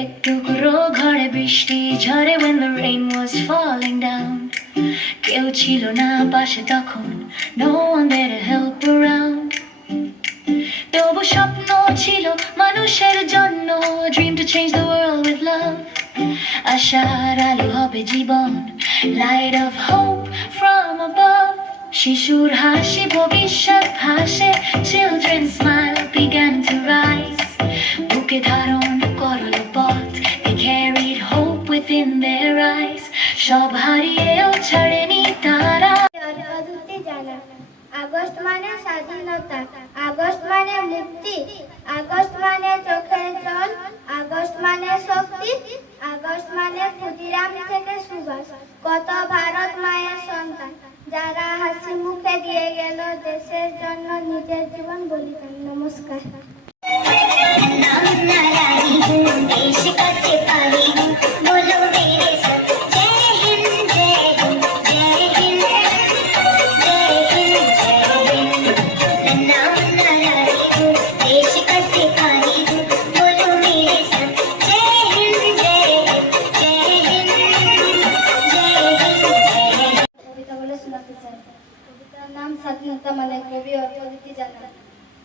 এক টুকরো ঘরে বৃষ্টি ঝরে when the rain was falling down, কেউ ছিল না পাশে তখন, no one there to help around. তবু স্বপ্ন ছিল মানুষের জন্য, a dream to change the world with love. আশার আলো হবে জীবন, light of hope from above. শিশুর হাসি ভবিষ্যৎ ভাসে, children's smile began to rise. বুকে ধারণ করল পথ, they carried hope within their eyes. সব হারিয়েও ছাড়েনি তারা। আগস্ট মানে স্বাধীনতা, আগস্ট মানে মুক্তি, আগস্ট মানে চোখের জল, আগস্ট মানে শক্তি, আগস্ট মানে ক্ষুদিরাম থেকে সুভাষ, কত ভারত মায়ের সন্তান যারা হাসি মুখে দিয়ে গেল দেশের জন্য নিজের জীবন বলিদান। নমস্কার। স্বাধীনতা মানে কবি অর্থনীতি জানা।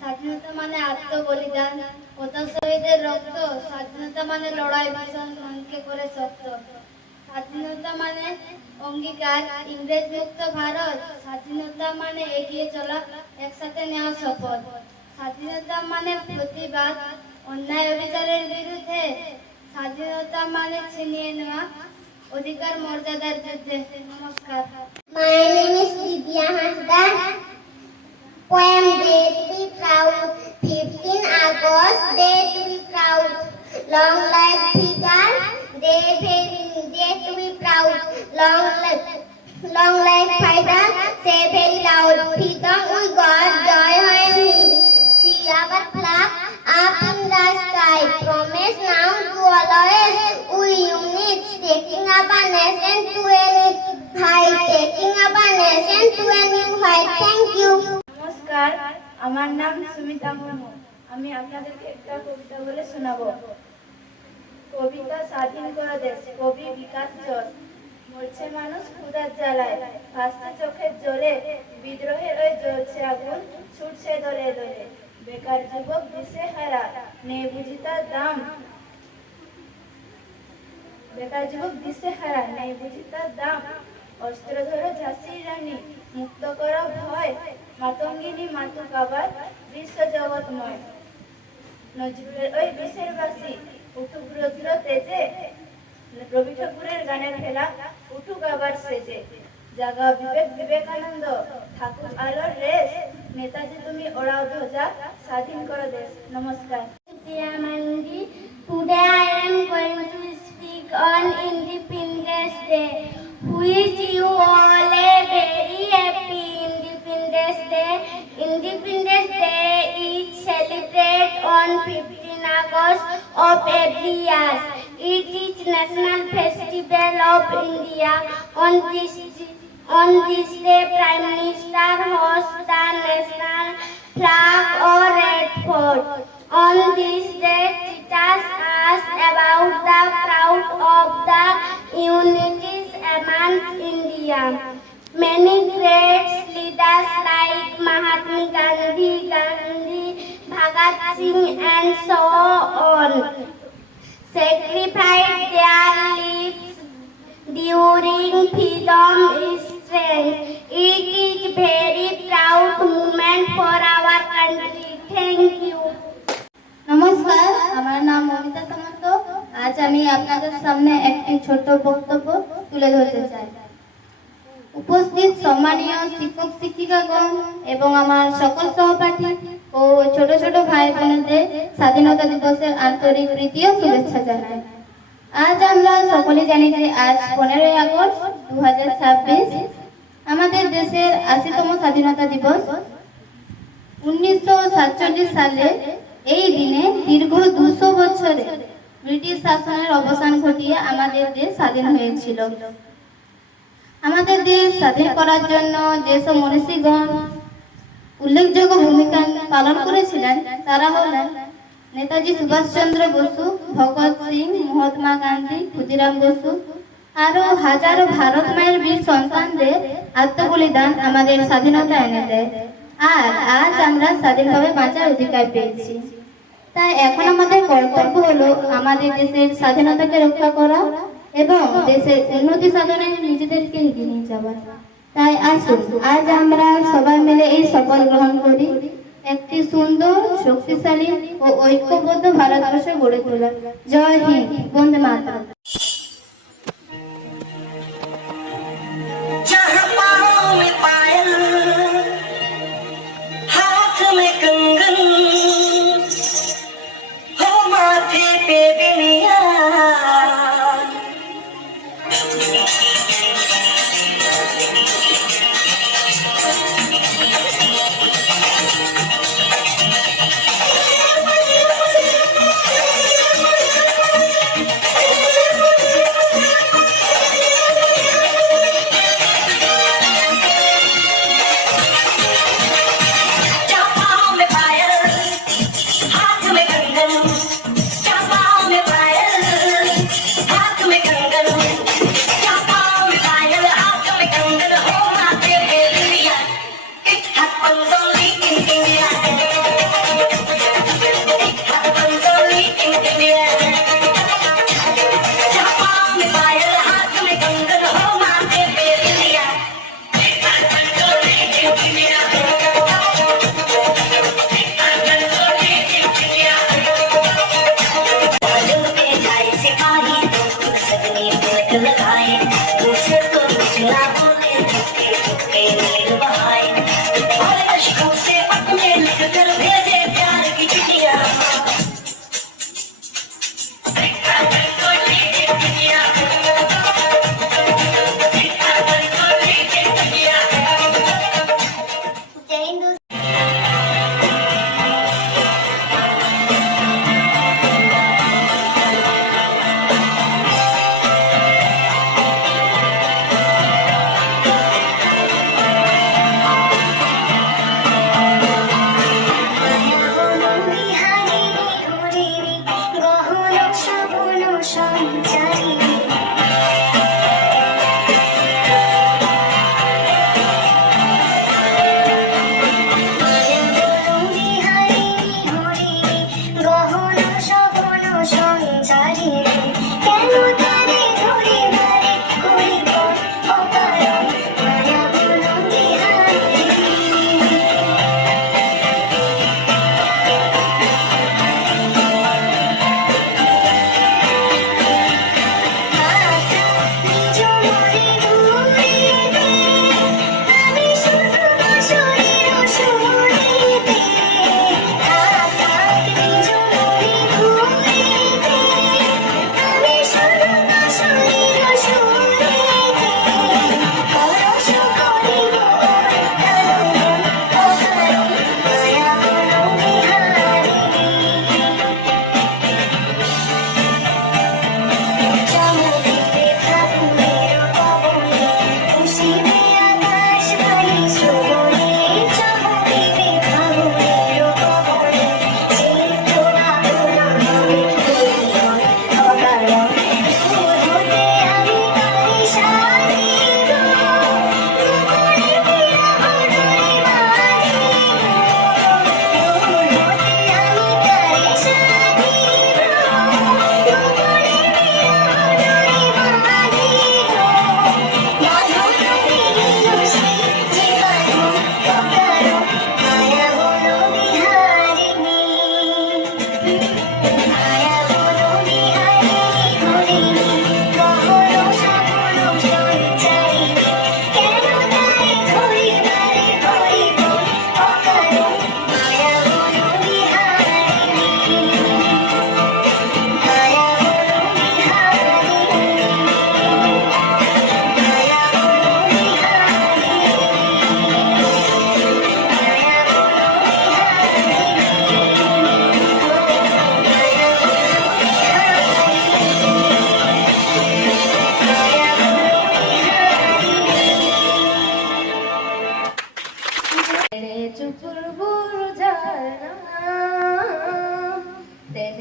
স্বাধীনতা মানে আত্মবলিদান, কত শহীদের রক্ত। স্বাধীনতা মানে লড়াই ভীষণ মনকে করে শক্ত। স্বাধীনতা মানে অঙ্গীকার, ইংরেজ মুক্ত ভারত। স্বাধীনতা মানে এগিয়ে চলা, একসাথে নেওয়া শপথ। স্বাধীনতা মানে প্রতিবাদ, অন্যায় অবিচারের বিরুদ্ধে। স্বাধীনতা মানে ছিনিয়ে নেওয়া অধিকার মর্যাদার যুদ্ধে। নমস্কার। My name is Vidya Hasda. Poem Day to be proud. 15 August, day to be proud. Long life Freedom, day to be proud. Long life fighter, say very loud. Freedom we got, joy when we see our flag up in the sky. Promise now to always we unite, taking up our nation to a height, taking up our nation to a new height. Thank you. নমস্কার, আমার নাম সুমিতা মুর্মু। আমি আপনাদেরকে একটা কবিতা বলে শোনাবো। কবিতা স্বাধীন করো দেশ, কবি বিকাশ চর। মরছে মানুষ ক্ষুধার জ্বালায়, ভাসছে চোখের জলে, বিদ্রোহের ওই জ্বলছে আগুন, ছুটছে দলে দলে। বেকার যুবক দিশে হারা, নেই বুঝি তার দাম। বেকার যুবক দিশে হারা, নেই বুঝি তার দাম। অস্ত্র ধরো ঝাঁসির রানী, মুক্ত করো ভয়। মাতঙ্গিনী মাতুক আবার, বিশ্ব জগৎময়। নজরুলের ওই বিশের বাসি, উঠুক রুদ্র তেজে। রবি ঠাকুরের গানের ভেলা, উঠুক আবার সেজে। জাগা বিবেক বিবেকানন্দ, ঠাকুর আলোর রেশ। নেতাজি তুমি ওড়াও ধ্বজা, স্বাধীন করো দেশ। নমস্কার। Today I am going to speak on Independence Day, which you all a very happy Independence Day. Independence Day is celebrated on 15 August of every year. It is national festival of India. On this day, Prime Minister hosts the national flag or red fort. On this day, teachers us about the proud of the unities among India. Many great leaders like Mahatma Gandhi, Bhagat Singh and so on sacrificed their lives during freedom strength. It is very proud moment for our country. Thank you. নমস্কার, আমার নাম মমিতা সামন্ত। আজ আমি আপনাদের সামনে একটি ছোট বক্তব্য তুলে ধরতে চাই। উপস্থিত সম্মানীয় শিক্ষক শিক্ষিকাগণ এবং আমার সকল সহপাঠী ও ছোট ছোট ভাই বোনদের স্বাধীনতা দিবসের আন্তরিক প্রীতি ও শুভেচ্ছা জানাই। আজ আমরা সকলে জানি যে আজ 15 আগস্ট 2026 আমাদের দেশের 80তম স্বাধীনতা দিবস। 1947 সালে এই দিনে দীর্ঘ 200 বছরে ব্রিটিশ শাসনের অবসান ঘটিয়ে আমাদের দেশ স্বাধীন হয়েছিল। আমাদের দেশ স্বাধীন করার জন্য যেসব মনীষীগণ উল্লেখযোগ্য ভূমিকা পালন করেছিলেন তারা হলেন নেতাজি সুভাষচন্দ্র বসু, ভগৎ সিং, মহাত্মা গান্ধী, ক্ষুদিরাম বসু আরো হাজারো ভারত মায়ের বীর সন্তানদের আত্মবলিদান আমাদের স্বাধীনতা এনে দেয়। আর আজ আমরা স্বাধীনভাবে বাঁচার অধিকার পেয়েছি। তাই এখন আমাদের কর্তব্য হলো আমাদের দেশের স্বাধীনতাকে রক্ষা করা এবং দেশের উন্নতি সাধনায় নিজেদেরকে এগিয়ে নিয়ে যাওয়া। তাই আসুন আজ আমরা সবাই মিলে এই শপথ গ্রহণ করি, একটি সুন্দর, শক্তিশালী ও ঐক্যবদ্ধ ভারতবর্ষ গড়ে তোলা। জয় হিন্দ, বন্দে মাতরম। जहाँ पाँव में पायल, हाथ में कंगन, हो माथे पे बिंदिया,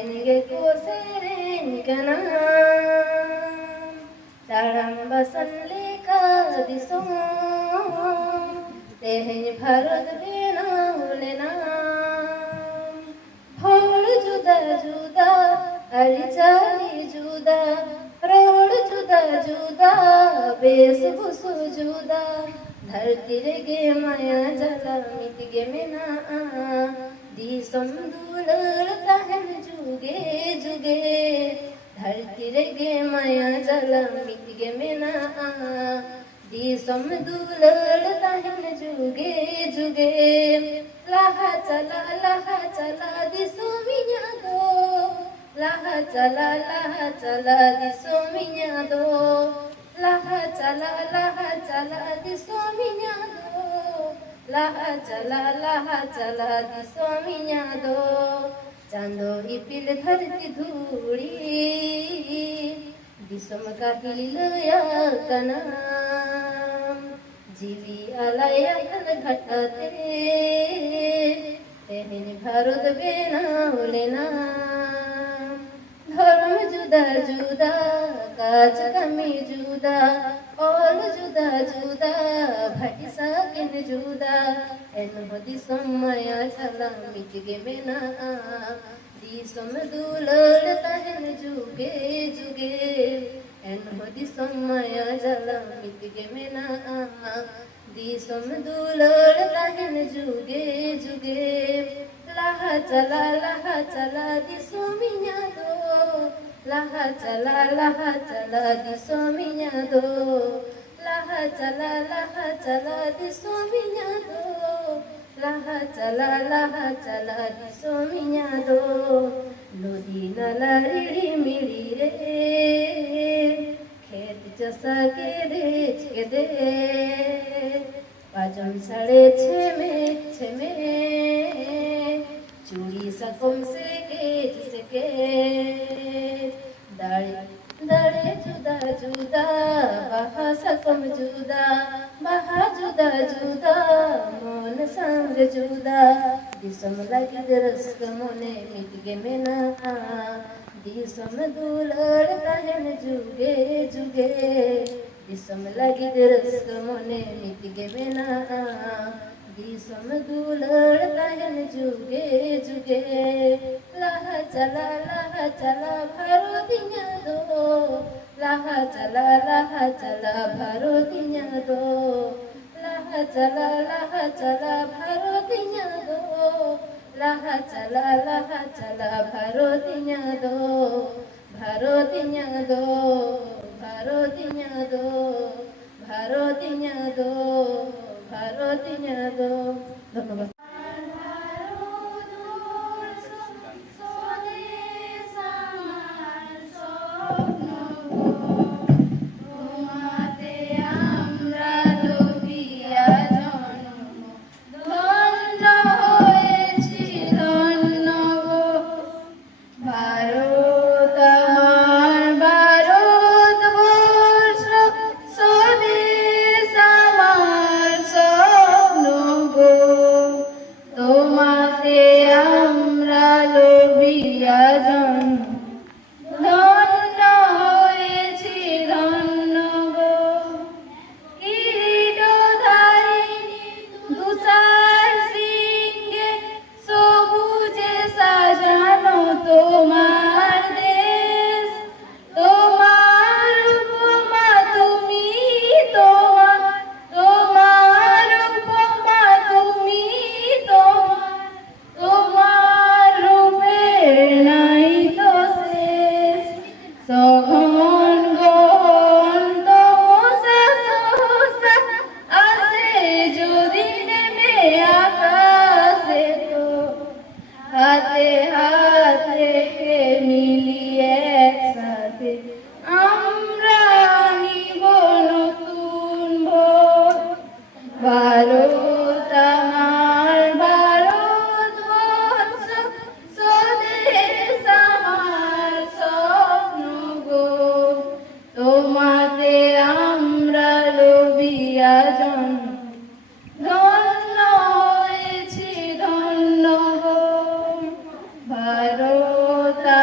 जाएंगे को का नाम तारम बसन लेका दिसों तेहन भारत बेना होले नाम होल जुदा जुदा अली चाली जुदा रोल जुदा जुदा बेसुसु जुदा धरती रे गे माया जला मिट गे मेना दिसम दुलल कहन जुगे जुगे धरती रे गे माया जला मिट गे मेना दिसम दुलल कहन जुगे जुगे लाहा चला दिसो मिया दो लाहा चला दिसो मिया दो लाहा चला दिसो मिया दो लाहा चला दिसो मिया दो चांदो इपिल धरती धूड़ी दिसम का हिलया कनाम जीवी आलया खल घटते तेहन भारत बेना लेना धर्म जुदा जुदा काज कमी जुदा ऑल जुदा जुदा भाटी सकिन जुदा एन होदी समय छला मिट गे बेना दिसम दुलल तहन जुगे जुगे एन होदी समय छला मिट गे बेना दिसम दुलल तहन जुगे जुगे लाहा चला दिसो मिया दो लाहा चला दिसो मिया दो लाहा चला दिसो मिया दो लाहा चला दिसो मिया दो नदी नाला रिड़ी मिड़ी रे खेत चसा के दे पाजन साढ़े छे में चूड़ी सकम से के दाड़े जुदा जुदा बहा सकम जुदा बहा जुदा जुदा मन संग जुदा दिसम लगी दरस मोने मिट गे मेना दिसम दुलड़ कहन जुगे जुगे दिसम लगी दरस मोने मिट गे मेना दिसम दुलड़ कहन जुगे जुगे लाहा चला भरो दिया दो लाहा चला भरो दिया दो लाहा चला भरो दिया दो लाहा चला भरो दिया दो भरो दिया दो भरो दिया दो भरो दिया दो भरो दिया दो धन्यवाद ভারত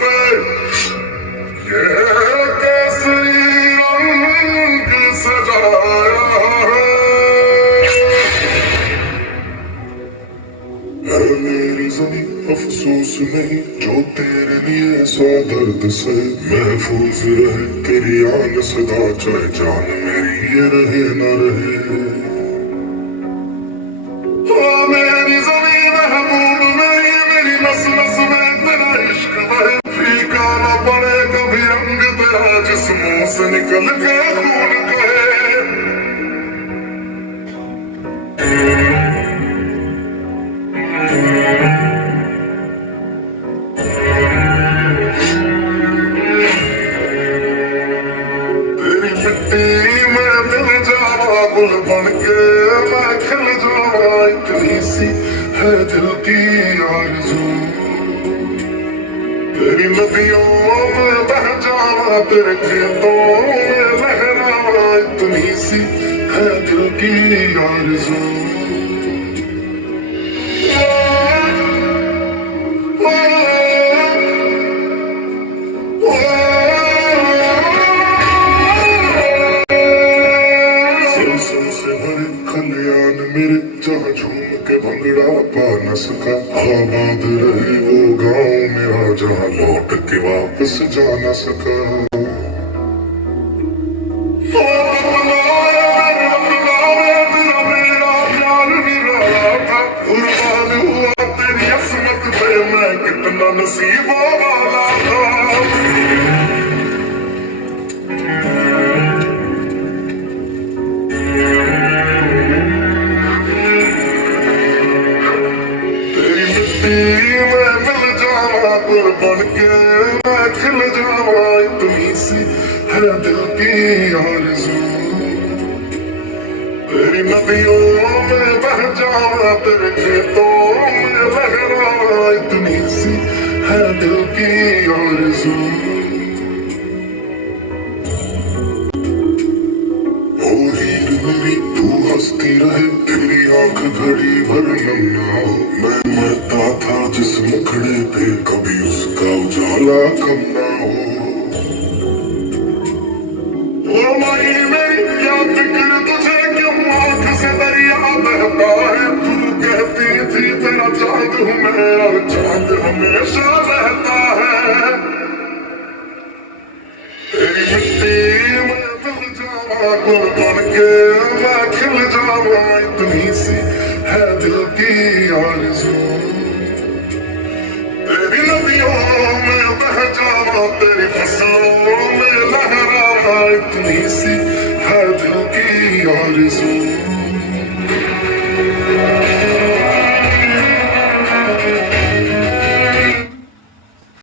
पे ये केसरी रंग सजाया है मेरी ज़मीं अफसोस नहीं जो तेरे लिए सौ दर्द से महफूज रहे तेरी आन सदा चाहे जान मेरी ये रहे न रहे मेरी ज़मीं महबूब मेरी मेरी नस नस में तेरा इश्क बहे फीका न पड़े कभी रंग तेरा जिस मुंह से निकल के खून कहे तेरी मिट्टी में दिल जावा गुल बन के मैं खिल जावा इतनी सी है दिल की आरज़ू तेरी नदियों में बह जावा तेरे खेतों में लहरावा इतनी सी है दिल की आरज़ू खलियान मेरे जहाँ झूम के भंगड़ा पा न सका आबाद रहे वो गाँव मेरा जहाँ लौट के वापस जा न सका तेरी असमत पे मैं कितना नसीबों वाला था मैं मिल जावा गुल बन के मैं खिल जावा इतनी सी है दिल की आरज़ू तेरी नदियों में बह जावा तेरे खेतों में लहरावा इतनी सी है दिल की आरज़ू ओ हीर मेरी तू हंसती रहे तेरी आंख घड़ी भर नन्ना हो मैं मरता था जिस मुखड़े पे कभी उसका उजाला कम ना हो ओ माई मेरी क्या फिक्र तुझे क्यों आंख से दरिया बहता है तू कहती थी तेरा चांद हूँ मैं और चांद हमेशा रहता है तेरी मिट्टी में मिल जावा गुल बन के मैं खिल जावा इतनी सी है दिल की आरज़ू तेरी नदियों में बह जावा तेरी फसलों में लहरावा इतनी सी है दिल की आरज़ू